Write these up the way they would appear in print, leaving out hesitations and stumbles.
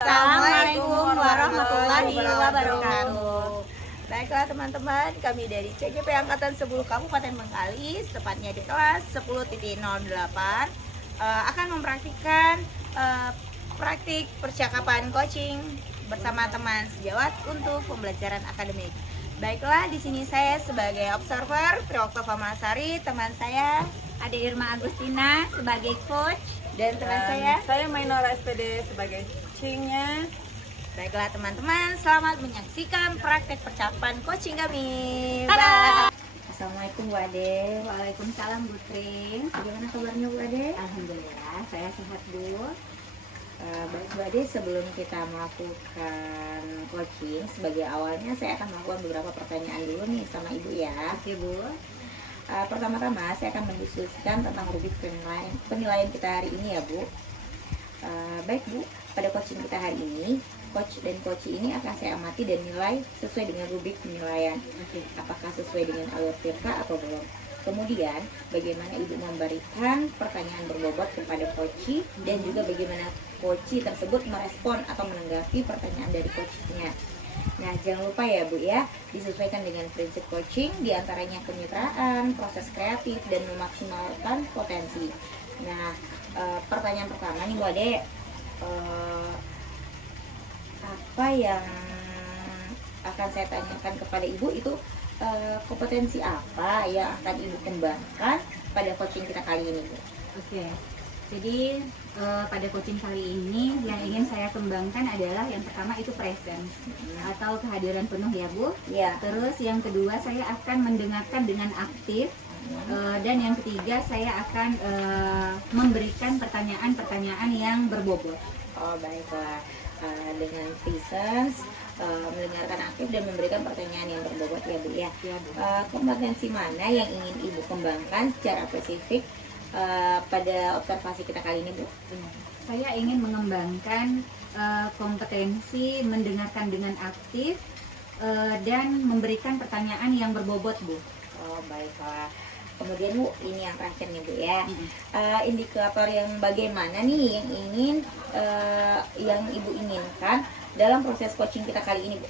Assalamualaikum warahmatullahi wabarakatuh. Baiklah teman-teman, kami dari CGP Angkatan 10 Kabupaten Bengkalis, tepatnya di kelas 10.08 akan mempraktikkan praktik percakapan coaching bersama teman sejawat untuk pembelajaran akademik. Baiklah, di sini saya sebagai observer Triokta Masari, teman saya Ade Irma Agustina sebagai coach, dan teman saya Mainora SPD sebagai coachingnya. Baiklah teman-teman, selamat menyaksikan praktek percakapan coaching kami. Tada! Assalamualaikum Bu Ade. Waalaikumsalam Bu Tring. Bagaimana kabarnya Bu Ade? Alhamdulillah, saya sehat Bu. Baik Bu Ade, sebelum kita melakukan coaching, sebagai awalnya saya akan melakukan beberapa pertanyaan dulu nih sama Ibu ya. Oke Bu. Pertama-tama saya akan mendiskusikan tentang rubrik penilaian kita hari ini ya Bu. Baik Bu, pada coaching kita hari ini, coach dan coachee ini akan saya amati dan nilai sesuai dengan rubrik penilaian. Apakah sesuai dengan alur tirta atau belum. Kemudian, bagaimana Ibu memberikan pertanyaan berbobot kepada coachee dan juga bagaimana coachee tersebut merespon atau menanggapi pertanyaan dari coachee-nya. Nah, jangan lupa ya Bu ya, disesuaikan dengan prinsip coaching, diantaranya kemitraan, proses kreatif, dan memaksimalkan potensi. Nah, pertanyaan pertama nih Bu Ade, apa yang akan saya tanyakan kepada Ibu itu kompetensi apa yang akan Ibu kembangkan pada coaching kita kali ini Bu? Oke. Jadi pada coaching kali ini yang ingin saya kembangkan adalah yang pertama itu presence atau kehadiran penuh ya Bu. Ya. Terus yang kedua saya akan mendengarkan dengan aktif. Dan yang ketiga saya akan memberikan pertanyaan-pertanyaan yang berbobot. Oh baiklah, dengan presence, mendengarkan aktif dan memberikan pertanyaan yang berbobot ya Bu ya. Ya, Bu. Kompetensi mana yang ingin Ibu kembangkan secara spesifik pada observasi kita kali ini Bu? Saya ingin mengembangkan kompetensi mendengarkan dengan aktif dan memberikan pertanyaan yang berbobot Bu. Oh baiklah. Kemudian Bu, ini yang terakhir nih Bu ya. Indikator yang bagaimana nih yang ingin yang Ibu inginkan dalam proses coaching kita kali ini Bu?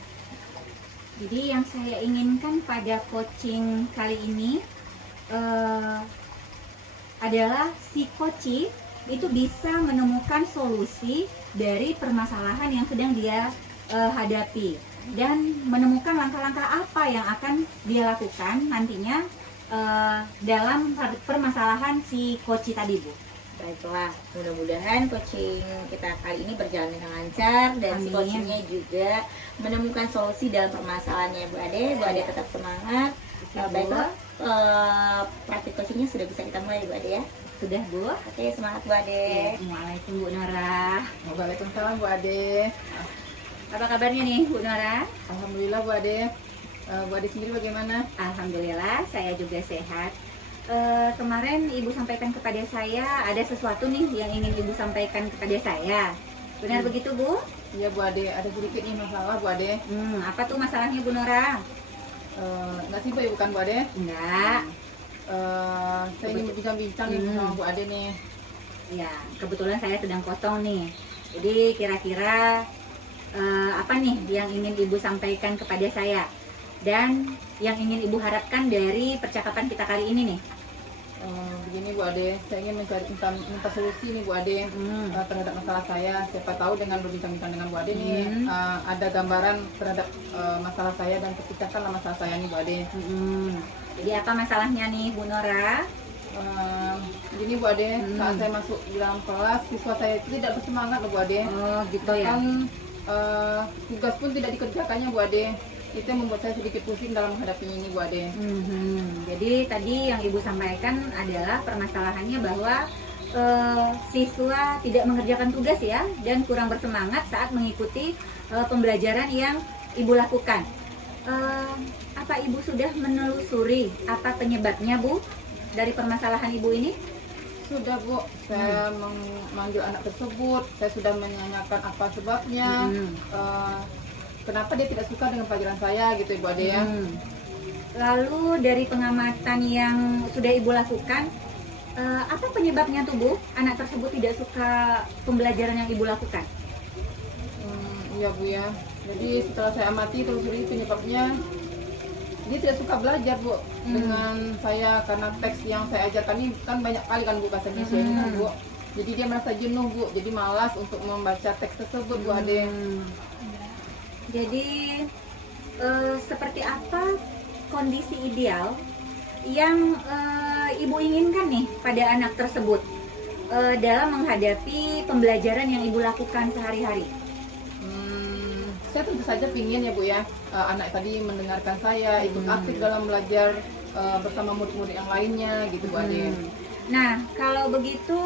Jadi yang saya inginkan pada coaching kali ini adalah si coachee itu bisa menemukan solusi dari permasalahan yang sedang dia hadapi dan menemukan langkah-langkah apa yang akan dia lakukan nantinya dalam permasalahan si coachee tadi Bu. Baiklah, mudah-mudahan coaching kita kali ini berjalan dengan lancar dan si Amin. coachingnya juga menemukan solusi dalam permasalahannya Bu Ade. Bu Ade tetap semangat. Baiklah, praktik coachingnya sudah bisa kita mulai Bu Ade ya. Sudah Bu? Oke, semangat Bu Ade. Assalamualaikum Bu Nora. Waalaikumsalam Bu Ade. Apa kabarnya nih Bu Nora? Alhamdulillah Bu Ade. Bu Ade sendiri bagaimana? Alhamdulillah saya juga sehat. Kemarin Ibu sampaikan kepada saya ada sesuatu nih yang ingin Ibu sampaikan kepada saya. Benar begitu Bu? Iya Bu Ade, ada sedikit nih masalah Bu Ade. Apa tuh masalahnya Bu Nora? Nggak sibuk ya bukan Bu Ade? Enggak. Saya ingin berbincang-bincang nih sama Bu Ade nih. Ya, kebetulan saya sedang kosong nih. Jadi kira-kira apa nih yang ingin Ibu sampaikan kepada saya? Dan yang ingin Ibu harapkan dari percakapan kita kali ini nih? Begini Bu Ade, saya ingin minta solusi nih Bu Ade terhadap masalah saya. Siapa tahu dengan berbincang-bincang dengan Bu Ade nih ada gambaran terhadap masalah saya dan terpecahkanlah masalah saya nih Bu Ade. Jadi apa masalahnya nih Bu Nora? Gini Bu Ade, saat saya masuk di dalam kelas, siswa saya itu tidak bersemangat loh Bu Ade. Oh gitu ya. Kan tugas pun tidak dikerjakannya Bu Ade. Itu yang membuat saya sedikit pusing dalam menghadapi ini Bu Ade. Jadi tadi yang Ibu sampaikan adalah permasalahannya bahwa siswa tidak mengerjakan tugas ya dan kurang bersemangat saat mengikuti pembelajaran yang Ibu lakukan. Apa Ibu sudah menelusuri apa penyebabnya Bu dari permasalahan Ibu ini? Sudah Bu, saya memanggil anak tersebut, saya sudah menanyakan apa sebabnya, kenapa dia tidak suka dengan pelajaran saya gitu Ibu Ade ya. Lalu dari pengamatan yang sudah Ibu lakukan, apa penyebabnya tuh Bu? Anak tersebut tidak suka pembelajaran yang Ibu lakukan? Iya Bu ya. Jadi setelah saya amati telusuri penyebabnya dia tidak suka belajar Bu dengan saya, karena teks yang saya ajarkan ini kan banyak kali kan Bu bahasa Indonesia ini kan, Bu. Jadi dia merasa jenuh Bu, jadi malas untuk membaca teks tersebut Bu Ade. Jadi seperti apa kondisi ideal yang ibu inginkan nih pada anak tersebut dalam menghadapi pembelajaran yang ibu lakukan sehari-hari? Saya tentu saja pingin ya Bu ya, anak tadi mendengarkan saya, ikut aktif dalam belajar bersama murid-murid yang lainnya gitu Bu Ade. Nah, kalau begitu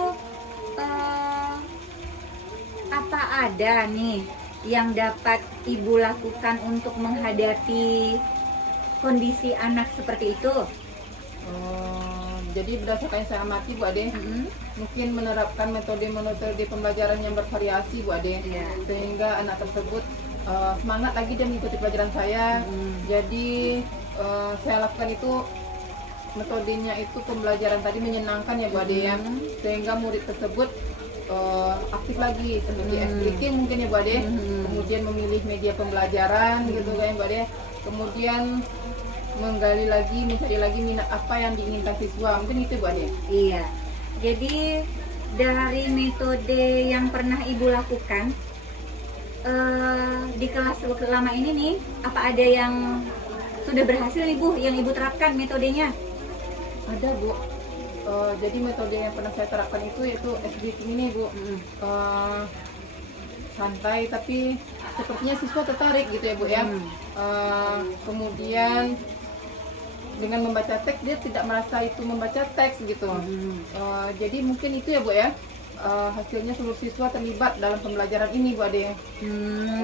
apa ada nih yang dapat ibu lakukan untuk menghadapi kondisi anak seperti itu? Jadi berdasarkan yang saya amati Bu Ade, mungkin menerapkan metode-metode pembelajaran yang bervariasi Bu Ade, sehingga anak tersebut semangat lagi dia mengikuti pelajaran saya. Jadi saya lakukan itu metodenya itu pembelajaran tadi menyenangkan ya Bu Ade ya, sehingga murid tersebut aktif lagi seperti speaking mungkin ya Bu Ade, kemudian memilih media pembelajaran gitu kan ya Bu Ade, kemudian menggali lagi, mencari lagi minat apa yang diinginkan siswa, mungkin itu Bu Ade. Iya, jadi dari metode yang pernah ibu lakukan di kelas lama ini nih, apa ada yang sudah berhasil nih Bu, yang ibu terapkan metodenya? Ada Bu. Jadi metode yang pernah saya terapkan itu yaitu SBT ini Bu. Santai tapi sepertinya siswa tertarik gitu ya Bu ya. Kemudian dengan membaca teks dia tidak merasa itu membaca teks gitu. Jadi mungkin itu ya Bu ya. Hasilnya seluruh siswa terlibat dalam pembelajaran ini Bu Ade.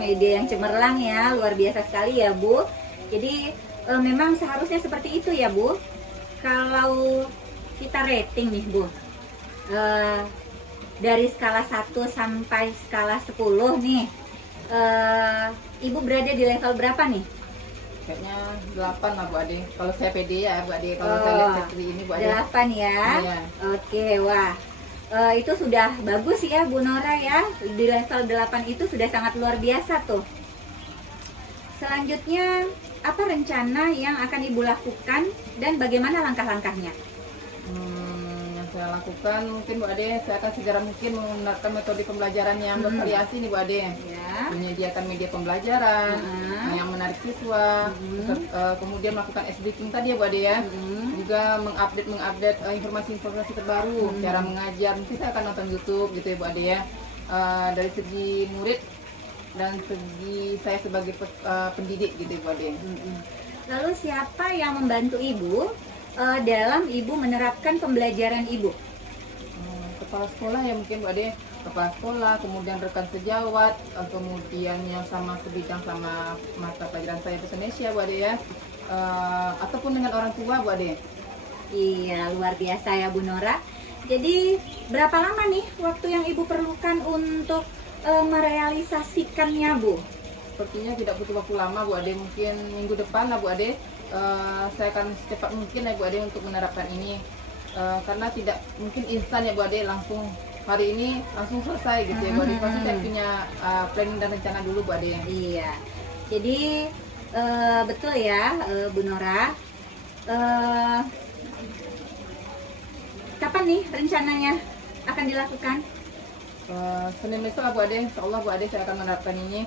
Ide yang cemerlang ya, luar biasa sekali ya Bu. Jadi memang seharusnya seperti itu ya Bu. Kalau kita rating nih Bu, dari skala 1 sampai skala 10 nih, ibu berada di level berapa nih? Kayaknya 8 lah Bu Ade. Kalau saya pede ya Bu Ade, kalau saya lihat seperti ini Bu Ade. 8 ya? Iya. Oke, wah. Itu sudah bagus ya Bu Nora ya. Di level 8 itu sudah sangat luar biasa tuh. Selanjutnya, apa rencana yang akan ibu lakukan dan bagaimana langkah-langkahnya? Yang saya lakukan mungkin Bu Ade, saya akan segera mungkin menggunakan metode pembelajaran yang bervariasi nih Bu Ade. Ya. Menyediakan media pembelajaran yang menarik siswa, kemudian melakukan SBking tadi ya Bu Ade ya. Juga mengupdate informasi-informasi terbaru, cara mengajar. Mungkin saya akan nonton YouTube gitu ya Bu Ade ya. Dari segi murid dan segi saya sebagai pendidik gitu ya Bu Ade. Lalu siapa yang membantu ibu dalam ibu menerapkan pembelajaran ibu? Kepala sekolah ya mungkin Bu Ade, kepala sekolah, kemudian rekan sejawat, kemudian yang sama sebidang sama mata pelajaran saya bahasa Indonesia Bu Ade ya, ataupun dengan orang tua Bu Ade. Iya, luar biasa ya Bu Nora. Jadi berapa lama nih waktu yang ibu perlukan untuk merealisasikannya Bu? Sepertinya tidak butuh waktu lama Bu Ade, mungkin minggu depan lah Bu Ade. Saya akan secepat mungkin ya Bu Ade untuk menerapkan ini, karena tidak mungkin instan ya Bu Ade, langsung hari ini langsung selesai gitu ya Bu Ade. Pasti saya punya planning dan rencana dulu Bu Ade. Iya, jadi betul ya Bu Nora. Kapan nih rencananya akan dilakukan? Senin besok lah Bu Ade, insya Allah Bu Ade saya akan menerapkan ini,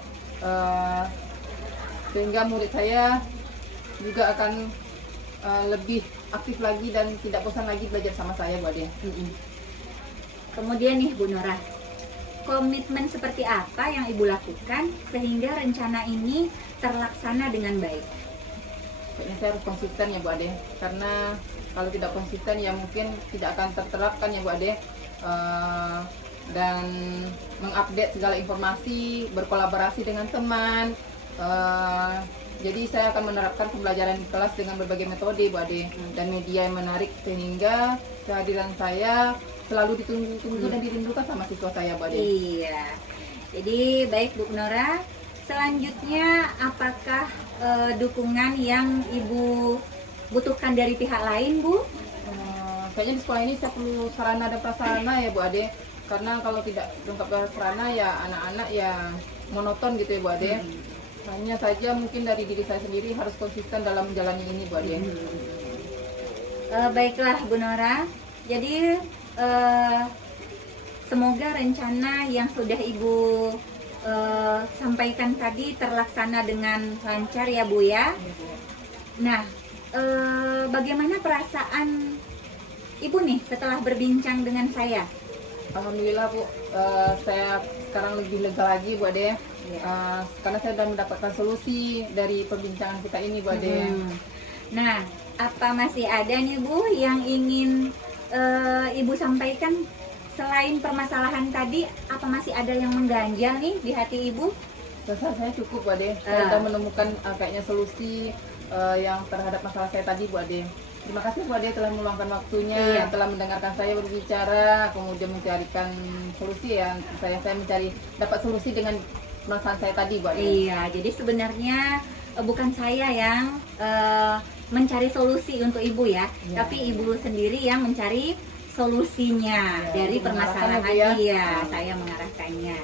sehingga murid saya juga akan lebih aktif lagi dan tidak bosan lagi belajar sama saya Bu Ade. Kemudian nih Bu Nora, komitmen seperti apa yang ibu lakukan sehingga rencana ini terlaksana dengan baik? Kayaknya saya harus konsisten ya Bu Ade, karena kalau tidak konsisten ya mungkin tidak akan terterapkan ya Bu Ade. Dan mengupdate segala informasi, berkolaborasi dengan teman. Jadi saya akan menerapkan pembelajaran di kelas dengan berbagai metode Bu Ade dan media yang menarik, sehingga kehadiran saya selalu ditunggu-tunggu dan dirindukan sama siswa saya Bu Ade. Iya. Jadi baik Bu Nora, selanjutnya apakah dukungan yang ibu butuhkan dari pihak lain Bu? Kayaknya di sekolah ini saya perlu sarana dan prasarana ya Bu Ade. karena kalau tidak lengkap dengan sarana ya anak-anak ya monoton gitu ya Bu Ade. Hanya saja mungkin dari diri saya sendiri harus konsisten dalam menjalani ini Bu Ade. Baiklah Bu Nora, jadi semoga rencana yang sudah Ibu sampaikan tadi terlaksana dengan lancar ya Bu ya. Nah, bagaimana perasaan Ibu nih setelah berbincang dengan saya? Alhamdulillah Bu, saya sekarang lebih lega lagi Bu Ade. Karena saya sudah mendapatkan solusi dari perbincangan kita ini Bu Ade. Nah, apa masih ada nih Bu yang ingin Ibu sampaikan selain permasalahan tadi? Apa masih ada yang mengganjal nih di hati Ibu? Rasa saya cukup Bu Ade. Saya sudah menemukan kayaknya solusi yang terhadap masalah saya tadi Bu Ade. Terima kasih Bu Ade telah meluangkan waktunya, telah mendengarkan saya berbicara, kemudian mencarikan solusi ya. Saya mencari dapat solusi dengan masalah saya tadi Bu Ade. Iya, jadi sebenarnya bukan saya yang mencari solusi untuk Ibu ya, tapi Ibu sendiri yang mencari solusinya dari permasalahan saya mengarahkannya.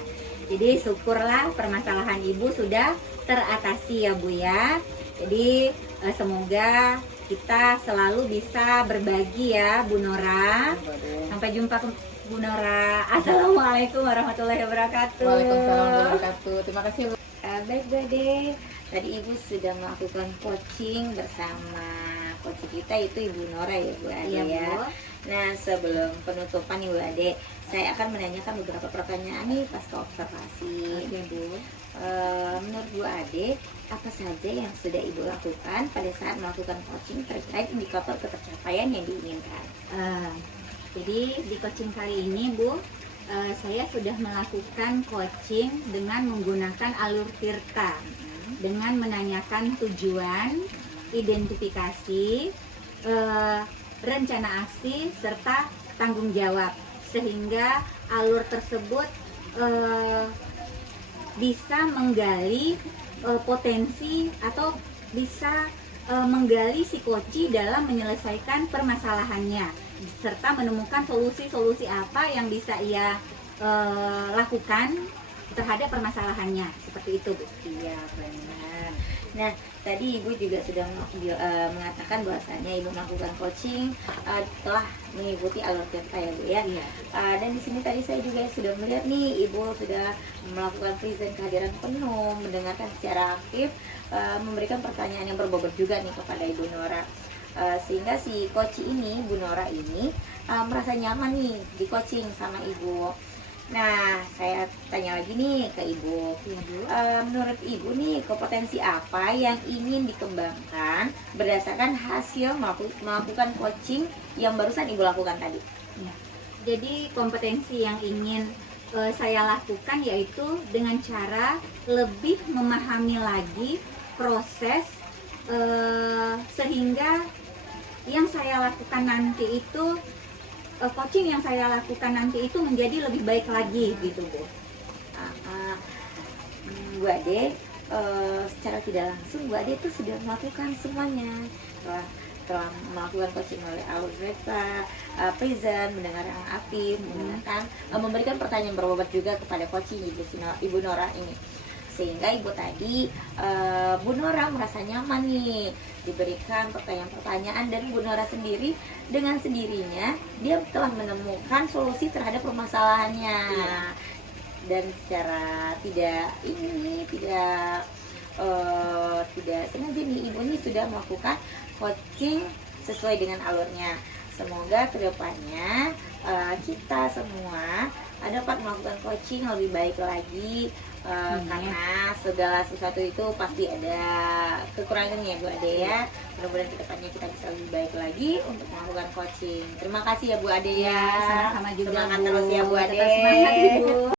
Jadi syukurlah permasalahan Ibu sudah teratasi ya Bu ya. Jadi semoga kita selalu bisa berbagi ya Bu Nora. Sampai jumpa Bu Nora. Assalamualaikum warahmatullahi wabarakatuh. Waalaikumsalam warahmatullahi wabarakatuh. Terima kasih Bu. Baik Bu Ade, tadi Ibu sudah melakukan coaching bersama coach kita itu Ibu Nora ya Bu Ade ya. Nah sebelum penutupan Ibu Ade, saya akan menanyakan beberapa pertanyaan nih pasca observasi. Bu. Menurut Bu Ade, apa saja yang sudah Ibu lakukan pada saat melakukan coaching terkait indikator ketercapaian yang diinginkan? Jadi di coaching kali ini Bu, saya sudah melakukan coaching dengan menggunakan alur Tirta, dengan menanyakan tujuan, identifikasi, rencana aksi, serta tanggung jawab, sehingga alur tersebut bisa menggali potensi atau bisa menggali si coach dalam menyelesaikan permasalahannya, serta menemukan solusi-solusi apa yang bisa ia lakukan terhadap permasalahannya. Seperti itu Bu. Iya benar. Nah tadi Ibu juga sudah mengatakan bahwasannya Ibu melakukan coaching telah mengikuti alur Tirta ya Bu ya. Dan di sini tadi saya juga sudah melihat nih Ibu sudah melakukan present kehadiran penuh, mendengarkan secara aktif, memberikan pertanyaan yang berbobot juga nih kepada Ibu Nora. Sehingga si coach ini, Bu Nora ini merasa nyaman nih di coaching sama Ibu. Nah, saya tanya lagi nih ke Ibu. Menurut Ibu nih, kompetensi apa yang ingin dikembangkan berdasarkan hasil melakukan coaching yang barusan Ibu lakukan tadi? Jadi kompetensi yang ingin saya lakukan yaitu dengan cara lebih memahami lagi proses sehingga yang saya lakukan nanti itu coaching yang saya lakukan nanti itu menjadi lebih baik lagi gitu Bu. Bu Ade, secara tidak langsung Bu Ade itu sudah melakukan semuanya, telah melakukan coaching oleh alur Tirta, present, mendengar yang aktif, mendengarkan, memberikan pertanyaan berbobot juga kepada coaching Ibu Nora ini. Sehingga Ibu tadi, Bu Nora merasa nyaman nih diberikan pertanyaan-pertanyaan, dan Bu Nora sendiri dengan sendirinya dia telah menemukan solusi terhadap permasalahannya. Dan secara tidak sengaja nih Ibu ini sudah melakukan coaching sesuai dengan alurnya. Semoga kedepannya kita semua dapat melakukan coaching lebih baik lagi, karena segala sesuatu itu pasti ada kekurangannya Bu Ade ya. Mudah-mudahan kedepannya kita bisa lebih baik lagi untuk melakukan coaching. Terima kasih ya Bu Ade ya. Sama-sama juga Semangat Bu. terus ya Bu Ade. Tetap semangat Ibu.